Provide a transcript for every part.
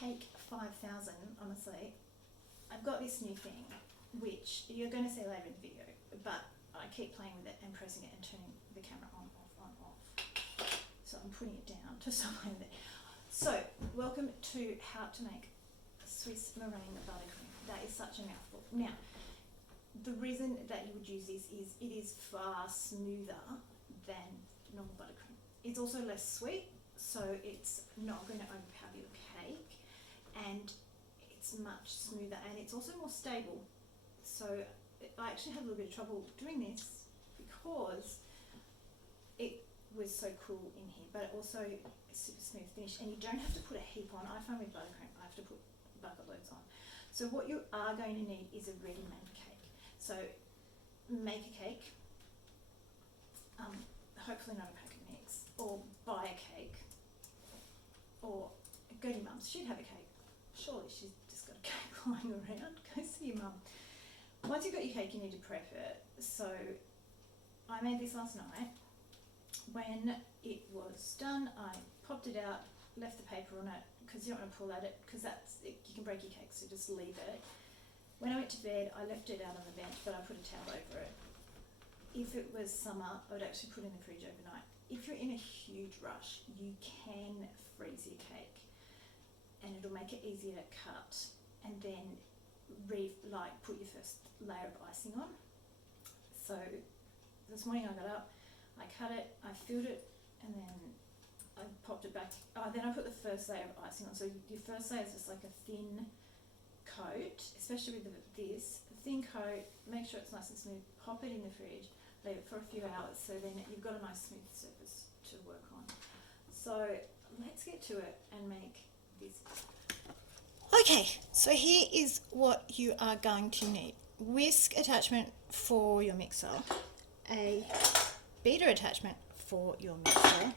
take 5,000, honestly, I've got this new thing, which you're going to see later in the video, but I keep playing with it and pressing it and turning the camera on, off. So I'm putting it down to somewhere there. So, welcome to how to make Swiss Meringue Buttercream. That is such a mouthful. Now, the reason that you would use this is it is far smoother than normal buttercream. It's also less sweet, so it's not going to overpower your cake, and it's much smoother, and it's also more stable. So I actually had a little bit of trouble doing this because it was so cool in here, but it also is super smooth finish, and you don't have to put a heap on. I find with buttercream I have to put bucket loads on. So what you are going to need is a ready-made cake. So make a cake, hopefully not a pack of mix, or buy a cake, or go to your mum's. She'd have a cake. Surely she's just got a cake lying around. Go see your mum. Once you've got your cake, you need to prep it. So I made this last night. When it was done, I popped it out, left the paper on it, because you don't want to pull at it, because you can break your cake, so just leave it. When I went to bed, I left it out on the bench, but I put a towel over it. If it was summer, I would actually put it in the fridge overnight. If you're in a huge rush, you can freeze your cake, and it'll make it easier to cut, and then put your first layer of icing on. So this morning I got up, I cut it, I filled it, and then I popped it back. Then I put the first layer of icing on. So your first layer is just like a thin coat, especially with this, a thin coat. Make sure it's nice and smooth. Pop it in the fridge, leave it for a few hours, so then you've got a nice smooth surface to work on. So let's get to it and make this. Okay, so here is what you are going to need. Whisk attachment for your mixer, a beater attachment for your mixer,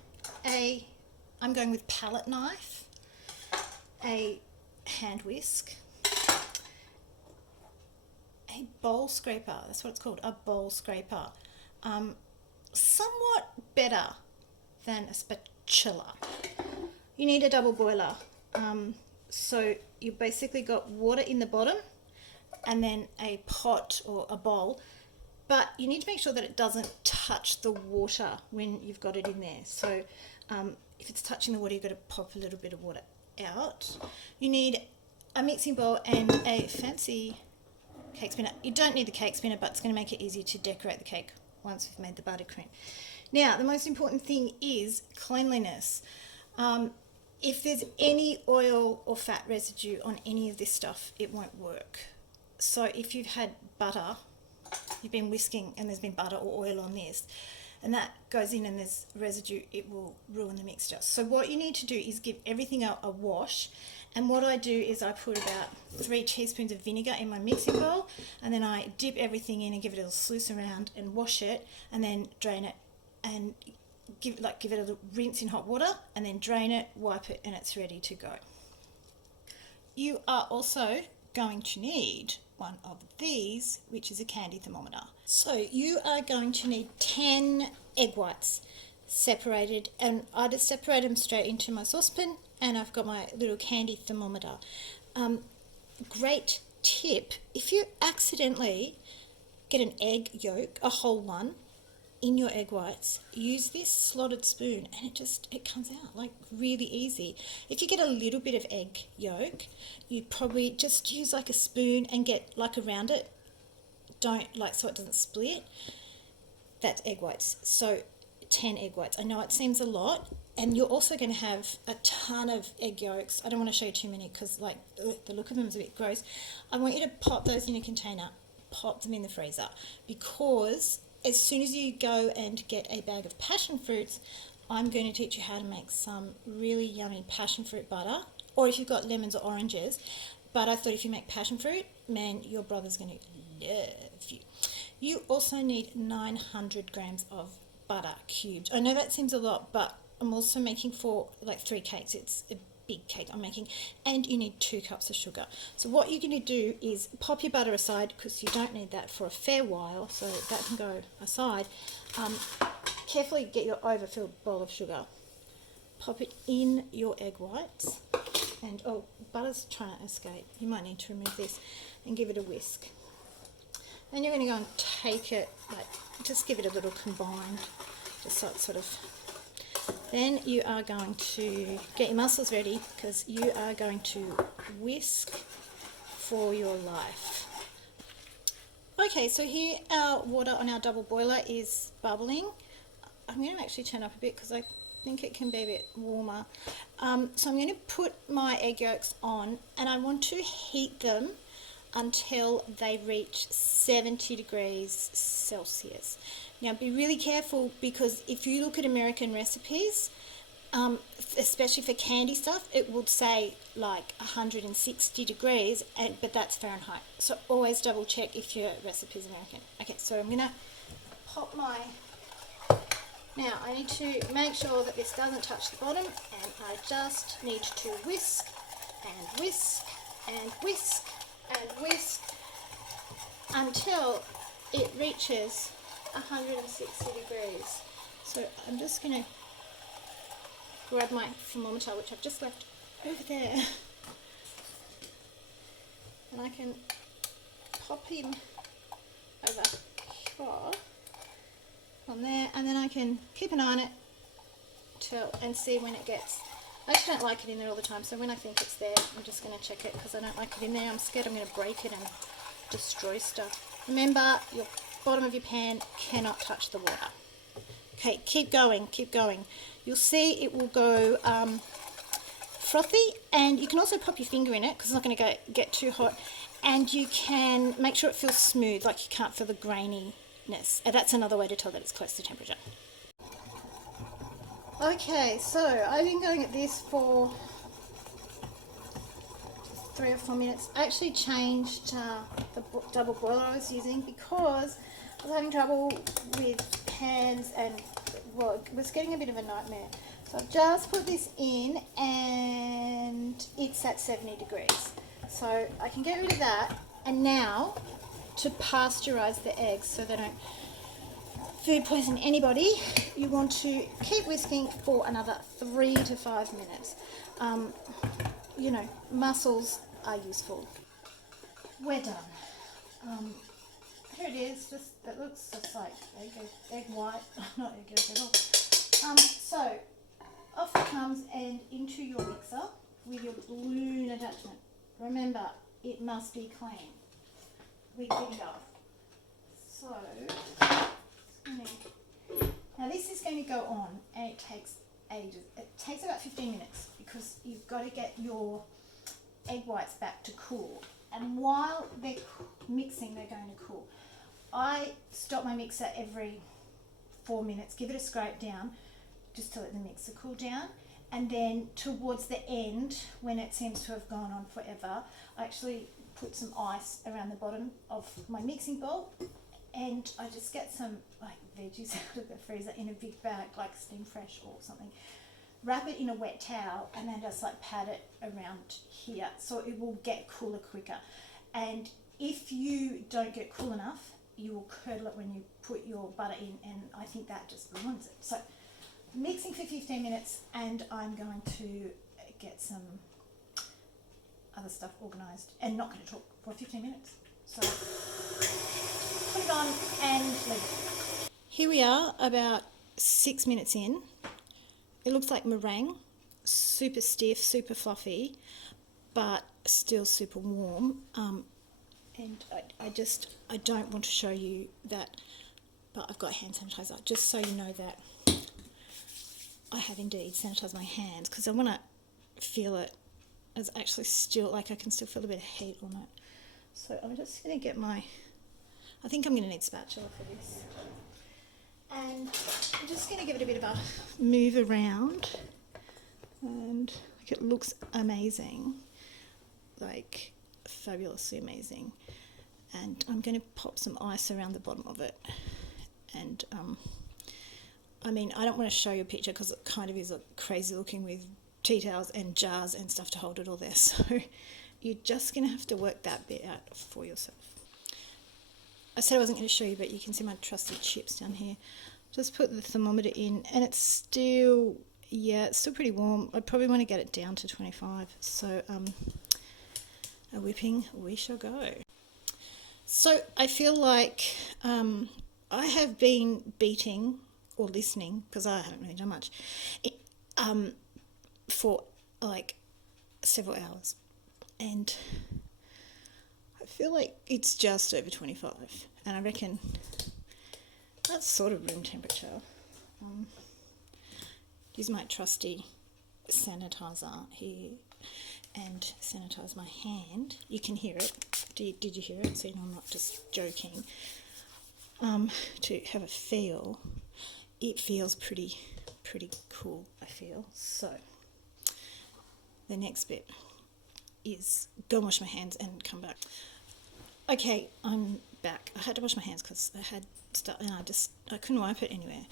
I'm going with palette knife, a hand whisk, a bowl scraper, that's what it's called, a bowl scraper. Somewhat better than a spatula. You need a double boiler. So you basically got water in the bottom and then a pot or a bowl, but you need to make sure that it doesn't touch the water when you've got it in there. So if it's touching the water, you've got to pop a little bit of water out. You need a mixing bowl and a fancy cake spinner. You don't need the cake spinner, but it's going to make it easier to decorate the cake once we've made the buttercream. Now, the most important thing is cleanliness. If there's any oil or fat residue on any of this stuff, it won't work. So if you've had butter, you've been whisking and there's been butter or oil on this, and that goes in and there's residue, it will ruin the mixture. So what you need to do is give everything a wash. And what I do is I put about 3 teaspoons of vinegar in my mixing bowl, and then I dip everything in and give it a little sluice around and wash it, and then drain it and give it a little rinse in hot water, and then drain it, wipe it, and it's ready to go. You are also going to need one of these, which is a candy thermometer. So you are going to need 10 egg whites separated, and I just separate them straight into my saucepan, and I've got my little candy thermometer. Great tip, if you accidentally get an egg yolk, a whole one, in your egg whites, use this slotted spoon and it comes out like really easy. If you get a little bit of egg yolk, you probably just use like a spoon and get like around it, don't like so it doesn't split. That's egg whites. So 10 egg whites. I know it seems a lot, and you're also going to have a ton of egg yolks. I don't want to show you too many because like the look of them is a bit gross. I want you to pop those in a container, pop them in the freezer, because as soon as you go and get a bag of passion fruits, I'm going to teach you how to make some really yummy passion fruit butter, or if you've got lemons or oranges. But I thought if you make passion fruit, man, your brother's going to love you. You also need 900 grams of butter cubed. I know that seems a lot, but I'm also making for like 3 cakes. It's a big cake I'm making, and you need 2 cups of sugar. So what you're going to do is pop your butter aside, because you don't need that for a fair while, so that can go aside. Carefully get your overfilled bowl of sugar, pop it in your egg whites, And oh, butter's trying to escape. You might need to remove this and give it a whisk. Then you're going to go and take it, like, just give it a little combined, just so it's sort of. Then you are going to get your mussels ready, because you are going to whisk for your life. Okay, so here our water on our double boiler is bubbling. I'm going to actually turn up a bit because I think it can be a bit warmer. So I'm going to put my egg yolks on, and I want to heat them until they reach 70 degrees Celsius. Now be really careful, because if you look at American recipes, especially for candy stuff, it would say like 160 degrees, but that's Fahrenheit. So always double check if your recipe is American. Okay, so I'm going to pop my... Now I need to make sure that this doesn't touch the bottom, and I just need to whisk and whisk and whisk and whisk until it reaches 160 degrees. So I'm just going to grab my thermometer, which I've just left over there, and I can pop him over here on there, and then I can keep an eye on it and see when it gets. I actually don't like it in there all the time, so when I think it's there, I'm just going to check it, because I don't like it in there. I'm scared I'm going to break it and destroy stuff. Remember, your bottom of your pan cannot touch the water. Okay, keep going, keep going. You'll see it will go frothy, and you can also pop your finger in it, because it's not going to get too hot, and you can make sure it feels smooth, like you can't feel the graininess. And that's another way to tell that it's close to temperature. Okay, so I've been going at this for 3 or 4 minutes. I actually changed the double boiler I was using, because I was having trouble with pans, and well, it was getting a bit of a nightmare. So I've just put this in, and it's at 70 degrees. So I can get rid of that. And now, to pasteurize the eggs so they don't food poison anybody, you want to keep whisking for another 3 to 5 minutes. You know, mussels are useful. We're done. Here it is. It looks just like egg white, not egg yolk at all. So off it comes and into your mixer with your balloon attachment. Remember, it must be clean. We get it off. So now this is going to go on, and it takes ages. It takes about 15 minutes, because you've got to get your egg whites back to cool. And while they're mixing, they're going to cool. I stop my mixer every 4 minutes, give it a scrape down, just to let the mixer cool down. And then towards the end, when it seems to have gone on forever, I actually put some ice around the bottom of my mixing bowl, and I just get some like veggies out of the freezer in a big bag, like Steam Fresh or something. Wrap it in a wet towel, and then just like pat it around here, so it will get cooler quicker. And if you don't get cool enough, you will curdle it when you put your butter in, and I think that just ruins it. So mixing for 15 minutes, and I'm going to get some other stuff organised, and not going to talk for 15 minutes. So put it on and leave it. Here we are, about 6 minutes in. It looks like meringue, super stiff, super fluffy, but still super warm. And I don't want to show you that, but I've got hand sanitizer, just so you know that I have indeed sanitized my hands, because I want to feel it. It's actually still, like I can still feel a bit of heat on it. So I'm just going to get I think I'm going to need spatula for this. And I'm just going to give it a bit of a move around, and like, it looks amazing, like fabulously amazing. And I'm going to pop some ice around the bottom of it. And I mean, I don't want to show you a picture, because it kind of is crazy looking with tea towels and jars and stuff to hold it all there. So you're just going to have to work that bit out for yourself. I said I wasn't going to show you, but you can see my trusty chips down here. Just put the thermometer in, and it's still yeah, it's still pretty warm. I probably want to get it down to 25. So a whipping we shall go. So I feel like I have been beating or listening, because I haven't really done much, for like several hours, and I feel like it's just over 25, and I reckon that's sort of room temperature. Use my trusty sanitizer here and sanitize my hand. You can hear it. Did you hear it? So you know I'm not just joking. To have a feel, it feels pretty cool, I feel. So the next bit is go and wash my hands and come back. Okay, I'm back. I had to wash my hands because I had stuff and I couldn't wipe it anywhere.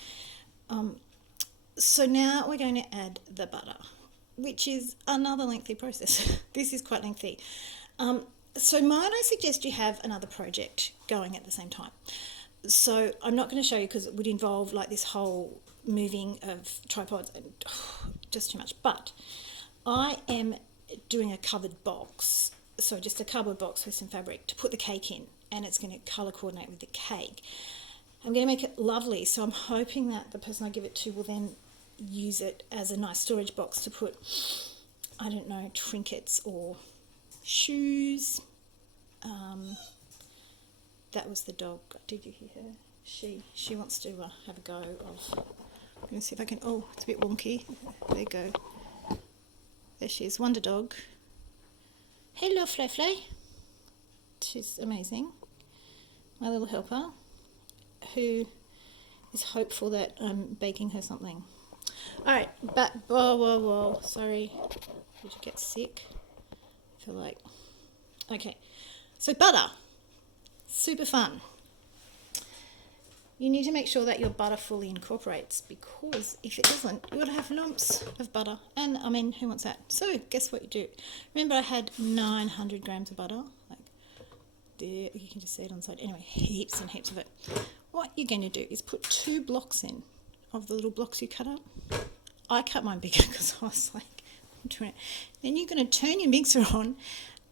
So now we're going to add the butter, which is another lengthy process. This is quite lengthy. So might I suggest you have another project going at the same time? So I'm not going to show you because it would involve like this whole moving of tripods and just too much. But I am doing a covered box, so just a cardboard box with some fabric to put the cake in, and it's going to colour coordinate with the cake. I'm going to make it lovely, so I'm hoping that the person I give it to will then use it as a nice storage box to put, I don't know, trinkets or shoes. That was the dog. Did you hear her? She wants to have a go of. Let me see if I can. Oh, it's a bit wonky. There you go. There she is, Wonder Dog. Hello, Fly Fly. She's amazing. My little helper, who is hopeful that I'm baking her something. All right, but whoa. Sorry, did you get sick? I feel like. Okay, so butter. Super fun. You need to make sure that your butter fully incorporates, because if it doesn't, you're going to have lumps of butter. And I mean, who wants that? So guess what you do? Remember I had 900 grams of butter? Like there, you can just see it on the side. Anyway, heaps and heaps of it. What you're going to do is put 2 blocks in of the little blocks you cut up. I cut mine bigger because I was like, I'm doing it. Then you're going to turn your mixer on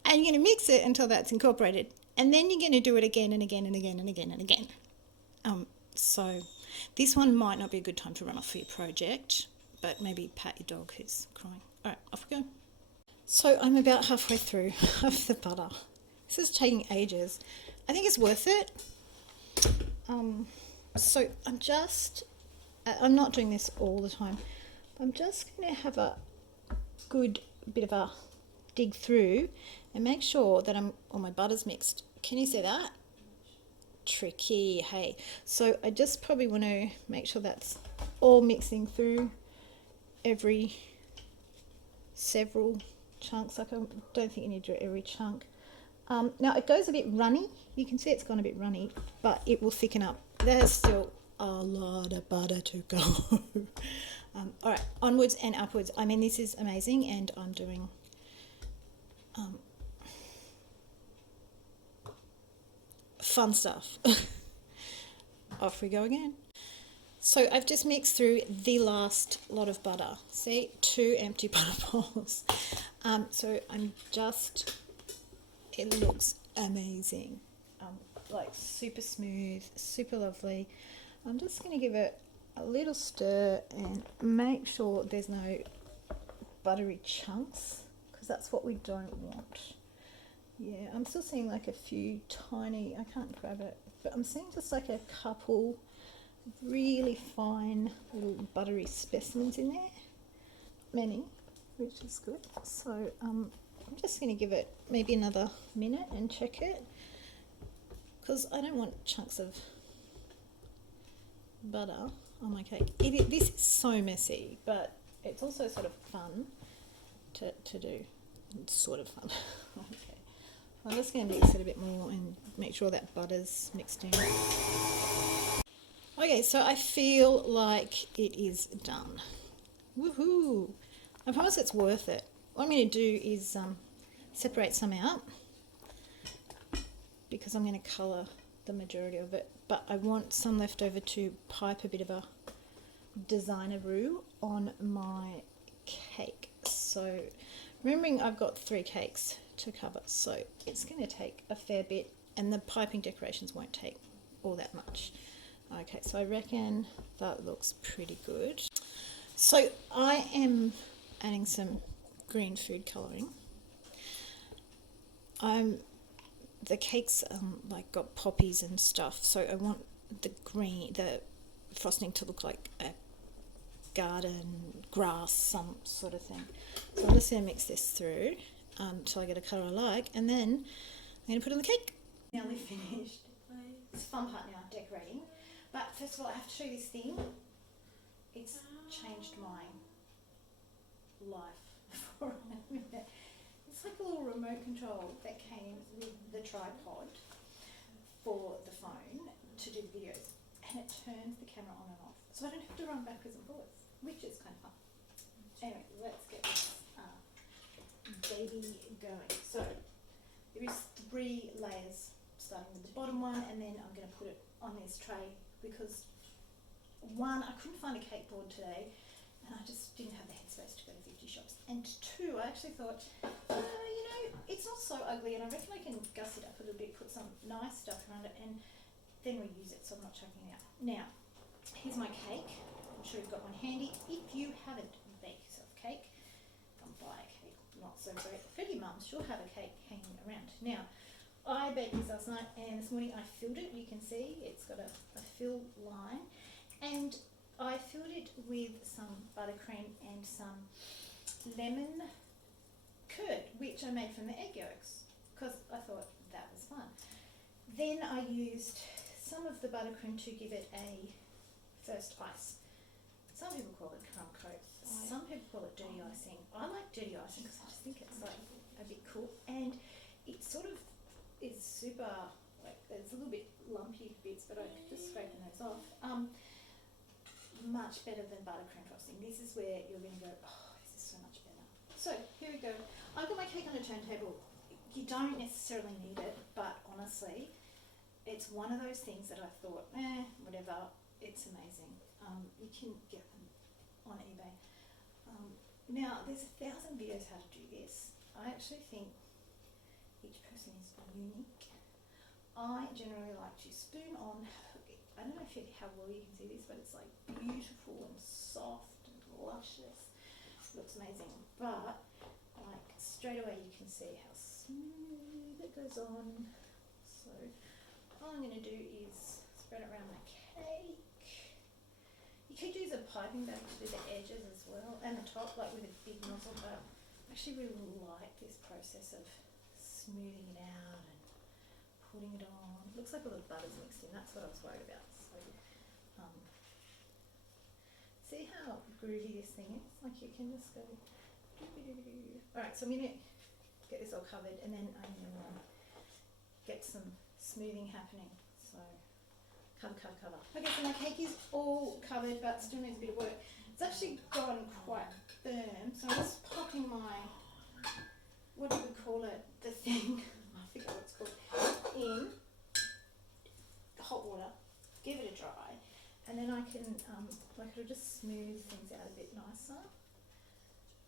and you're going to mix it until that's incorporated. And then you're going to do it again and again and again and again and again. So this one might not be a good time to run off for your project, but maybe pat your dog who's crying. All right, off we go. So I'm about halfway through of the butter. This is taking ages. I think it's worth it. So I'm not doing this all the time. I'm just going to have a good bit of a dig through and make sure that all my butter's mixed. Can you see that? Tricky, hey. So I just probably want to make sure that's all mixing through every several chunks. Like I don't think you need to do every chunk. Now it goes a bit runny. You can see it's gone a bit runny, but it will thicken up. There's still a lot of butter to go. All right, onwards and upwards. I mean, this is amazing, and I'm doing fun stuff. Off we go again. So I've just mixed through the last lot of butter. See, 2 empty butter bowls. So it looks amazing. Like super smooth, super lovely. I'm just going to give it a little stir and make sure there's no buttery chunks, because that's what we don't want. Yeah, I'm still seeing like a few tiny, I can't grab it, but I'm seeing just like a couple really fine little buttery specimens in there. Many, which is good. So I'm just going to give it maybe another minute and check it, because I don't want chunks of butter on my cake. This is so messy, but it's also sort of fun to do. It's sort of fun. Okay. I'm just going to mix it a bit more and make sure that butter's mixed in. Okay, so I feel like it is done. Woohoo! I promise it's worth it. What I'm going to do is separate some out, because I'm going to colour the majority of it, but I want some left over to pipe a bit of a designer roux on my cake. So remembering I've got 3 cakes to cover, so it's going to take a fair bit, and the piping decorations won't take all that much. Okay, so I reckon that looks pretty good. So I am adding some green food colouring. The cakes like got poppies and stuff, so I want the frosting to look like a garden, grass, some sort of thing. So I'm just going to mix this through until I get a colour I like, and then I'm going to put it on the cake. Nearly finished. It's a fun part now, decorating. But first of all, I have to show you this thing. It's changed my life for a minute. It's like a little remote control that came with the tripod for the phone to do the videos, and it turns the camera on and off, so I don't have to run backwards and forwards, which is kind of fun. Anyway, let's get this baby going. So there is 3 layers, starting with the bottom one, and then I'm going to put it on this tray because 1, I couldn't find a cake board today, and I just didn't have the headspace to go to 50 shops. And 2, I actually thought, you know, it's not so ugly, and I reckon I can guss it up a little bit, put some nice stuff around it, and then reuse it, so I'm not chucking it out. Now, here's my cake. I'm sure you've got one handy. If you haven't baked yourself a cake, buy a cake. Not so great for your mum. She'll have a cake hanging around. Now, I baked this last night, and this morning I filled it. You can see it's got a fill line, and I filled it with some buttercream and some lemon curd, which I made from the egg yolks because I thought that was fun. Then I used some of the buttercream to give it a first ice. Some people call it crumb coat, some people call it dirty icing. I like dirty icing because I just think it's like a bit cool, and it sort of is super, like there's a little bit lumpy bits, but I could just scraping those off. Much better than buttercream frosting. This is where you're going to go, oh, this is so much better. So here we go. I've got my cake on a turntable. You don't necessarily need it, but honestly, it's one of those things that I thought, whatever, it's amazing. You can get them on eBay. Now, there's 1,000 videos how to do this. I actually think each person is unique. I generally like to spoon on. I don't know how well you can see this, but it's like beautiful and soft and luscious. It looks amazing. But like straight away you can see how smooth it goes on. So all I'm going to do is spread it around my cake. You could use a piping bag to do the edges as well, and the top, like with a big nozzle, but I actually really like this process of smoothing it out and putting it on. It looks like a lot of butter's mixed in, that's what I was worried about. So, see how groovy this thing is? Like you can just go Alright, so I'm going to get this all covered, and then I'm going to get some smoothing happening. So cover. Okay, so my cake is all covered, but still needs a bit of work. It's actually gotten quite firm, so I'm just popping my, what do we call it, the thing, I forget what it's called, in hot water, give it a dry, and then I can, like it'll just smooth things out a bit nicer.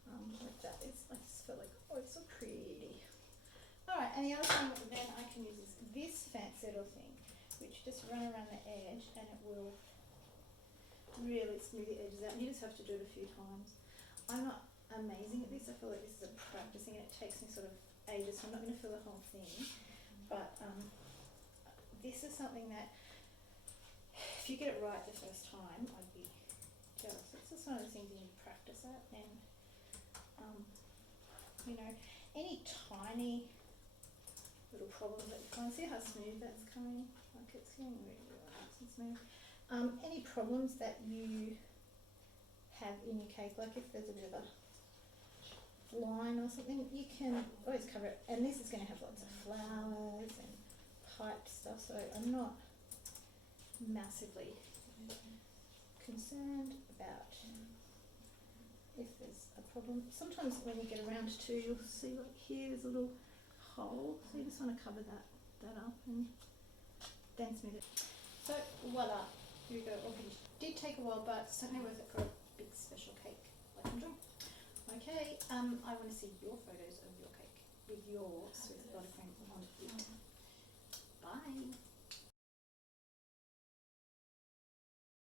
Like that. I just feel like, oh, it's so pretty. Alright, and the other thing then I can use is this fancy little thing, which just run around the edge, and it will really smooth the edges out. You just have to do it a few times. I'm not amazing at this. I feel like this is a practicing, and it takes me sort of ages, so I'm not going to fill the whole thing. But this is something that, if you get it right the first time, I'd be jealous. It's just one of the things you need to practice at, and you know, any tiny little problems that you find. See how smooth that's coming? Like it's going really nice and smooth. Any problems that you have in your cake, like if there's a bit of a line or something, you can always cover it. And this is going to have lots of flowers and piped stuff, so I'm not massively concerned about if there's a problem. Sometimes when you get around to, you'll see like here there's a little hole, so you just want to cover that up and then smooth it. So voila, here we go, all finished. did take a while, but certainly worth it for a big special cake like I'm doing. Okay, I want to see your photos of your cake with your Swiss buttercream on it.